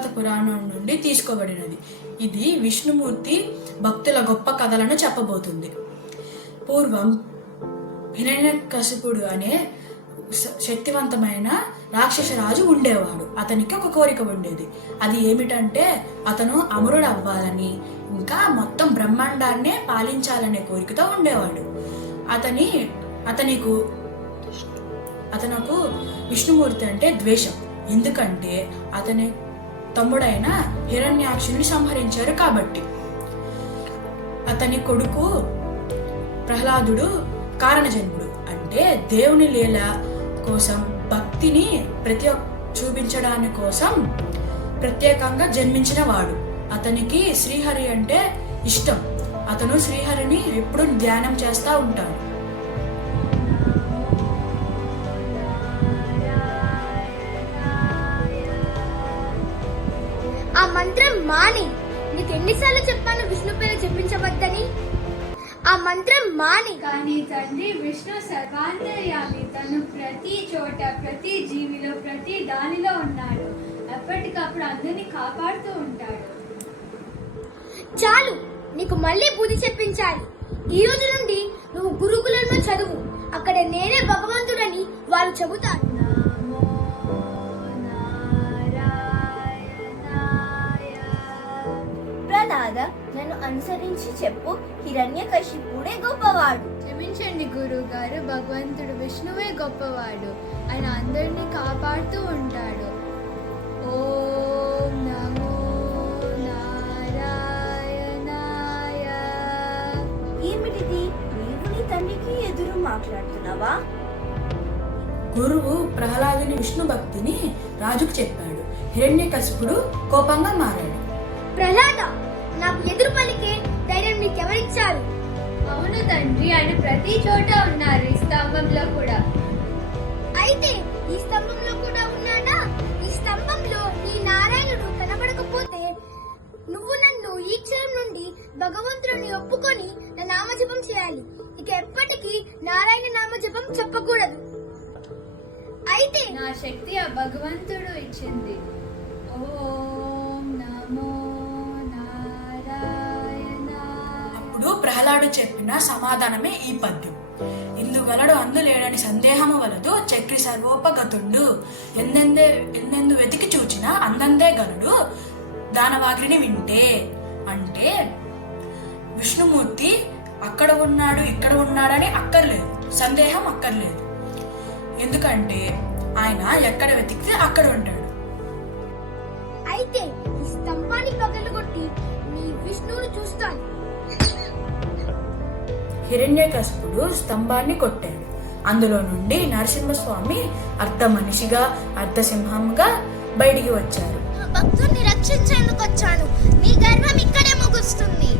భాగవత పురాణం నుండి తీసుకోబడినది. ఇది విష్ణుమూర్తి భక్తుల గొప్ప కథలను చెప్పబోతుంది. పూర్వం హిరణ్యకశిపుడు అనే శక్తివంతమైన రాక్షస రాజు ఉండేవాడు. అతనికి ఒక కోరిక ఉండేది. అది ఏమిటంటే అతను అమరుడు అవ్వాలని, ఇంకా మొత్తం బ్రహ్మాండాన్నే పాలించాలనే కోరికతో ఉండేవాడు. అతనకు విష్ణుమూర్తి అంటే ద్వేషం. ఎందుకంటే అతని తమ్ముడైన హిరణ్యాక్షుని సంహరించారు కాబట్టి. అతని కొడుకు ప్రహ్లాదుడు కారణజన్ముడు, అంటే దేవుని లీల కోసం భక్తిని చూపించడాని కోసం ప్రత్యేకంగా జన్మించిన వాడు. అతనికి శ్రీహరి అంటే ఇష్టం. అతను శ్రీహరిని ఎప్పుడు ధ్యానం చేస్తూ ఉంటాడు. ఆ మంత్రం మాని. నీకు ఎన్నిసార్లు చెప్పాను విష్ణు పేరు చెప్పించవద్దని? ఆ మంత్రం మాని. కానీ తండ్రి, విష్ణు సర్వాంతర్యామి. తను ప్రతి చోట, ప్రతి జీవిలో, ప్రతి దానిలో ఉన్నాడు. ఎప్పటికప్పుడు అందరినీ కాపాడుతూ ఉంటాడు. చాలు, నీకు మళ్ళీ బుద్ధి చెప్పించాలి. ఈ రోజు నుండి నువ్వు గురుకులంలో చదువు. అక్కడ నేనే భగవంతుడని వాళ్ళు చెబుతారు. ప్రహ్లాద, నన్ను అనుసరించి చెప్పు. హిరణ్యకశిపుడే గొప్పవాడు. క్షమించండి గురువు గారు, భగవంతుడు విష్ణువే గొప్పవాడు. ఆయన అందరినీ కాపాడుతూ ఉంటాడు. ఓం నమో నారాయణాయ. ఏమిటిది? నీవు నీ తండ్రికి ఎదురు మాట్లాడుతున్నావా? గురువు ప్రహ్లాదుని విష్ణు భక్తిని రాజుకు చెప్పాడు. హిరణ్యకశిపుడు కోపంగా మారాడు. ప్రహ్లాద, నాకు ఎదురు పలికే ధైర్యం నీకెవరిచ్చారు? అవును తండ్రి, ఆయన ప్రతి చోట ఉన్నారు. ఈ స్తంభంలో కూడా. అయితే ఈ స్తంభంలో కూడా ఉన్నాడా? ఈ స్తంభంలో నీ నారాయణుడు కనబడకపోతే నువ్వు నన్ను ఈ క్షణం నుండి భగవంతుడిని ఒప్పుకొని నా నామజపం చేయాలి. ఇక ఎప్పటికీ నారాయణ నామజపం చెప్పకూడదు. అయితే నా శక్తి ఆ భగవంతుడు ఇచ్చింది. ఓం నమో నారాయణాయ. అప్పుడు ప్రహ్లాడు చెప్పిన సమాధానమే ఈ పద్యం. ఇందుగలడు అందులేడని సందేహము వలదు, చక్రి సర్వోపగతుండు. ఎన్నెందు వెతికి చూచినా అందందే గలడు, దానవాగ్రిని వింటే. అంటే విష్ణుమూర్తి అక్కడ ఉన్నాడు, ఇక్కడ ఉన్నాడని అక్కర్లేదు, సందేహం అక్కర్లేదు. ఎందుకంటే ఆయన ఎక్కడ వెతికితే అక్కడ ఉంటాడు. అయితే ఈ స్తంభాన్ని పగలగొట్టి నీ విష్ణువుని చూస్తాను. హిరణ్యకశిపుడు స్తంభాన్ని కొట్టాడు. అందులో నుండి నరసింహస్వామి అర్ధ మనిషిగా, అర్ధ సింహంగా బయటికి వచ్చారు. భక్తుడిని రక్షించేందుకు వచ్చాను. నీ గర్వం ఇక్కడే ముగుస్తుంది.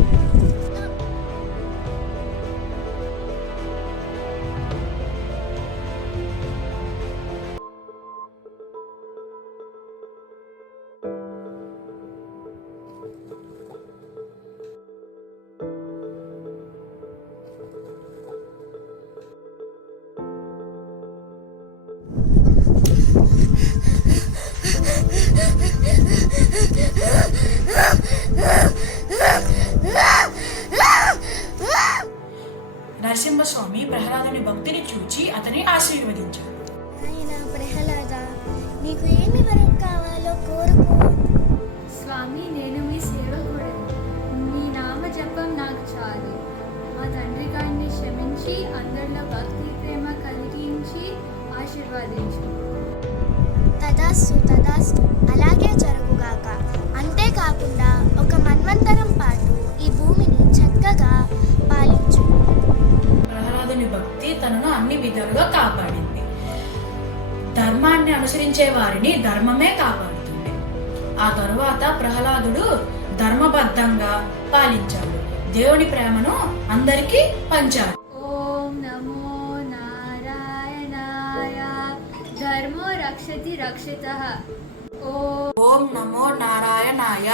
నరసింహస్వామి ప్రహ్లాదుని భక్తిని చూచి అతని ఆశీర్వదించాడు. ఆయన ప్రహ్లాద, నీకు ఏమి వరం కావాలో కోరుకో. స్వామి, నేను మీ సేవకుడను. మీ నామ జపం నాకు చాలు. మా తండ్రి గారిని క్షమించి అందరిలో భక్తి ప్రేమ కలిగించి ఆశీర్వదించు. తదాస్తు తదాస్తు, అలాగే జరుగుగాక. అంతేకాకుండా ఒక మన్వంతరం పాటు ఈ భూమిని చక్కగా పాలించు. ప్రహ్లాదుని భక్తి తనను అన్ని విధాలుగా కాపాడింది. ధర్మాన్ని అనుసరించే వారిని ధర్మమే కాపాడుతుంది. ఆ తరువాత ప్రహ్లాదుడు ధర్మబద్ధంగా పాలించాడు. దేవుని ప్రేమను అందరికీ పంచాడు. ఓం నమో నారాయణాయ. ధర్మో రక్షతి రక్షితః. ఓం నమో నారాయణాయ.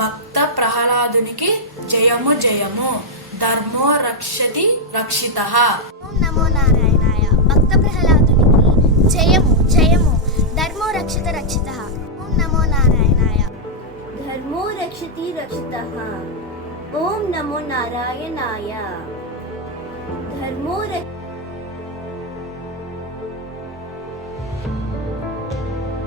భక్త ప్రహ్లాదునికి జయము జయము. ధర్మో రక్షతి రక్షితః. ఓం నమో నారాయణాయ. భక్త ప్రహ్లాదునికి జయము జయము. ధర్మో రక్షిత రక్షితః. ఓం నమో నారాయణ. రక్షతి రక్షితః. ఓం నమో నారాయణాయ. ధర్మో రక్ష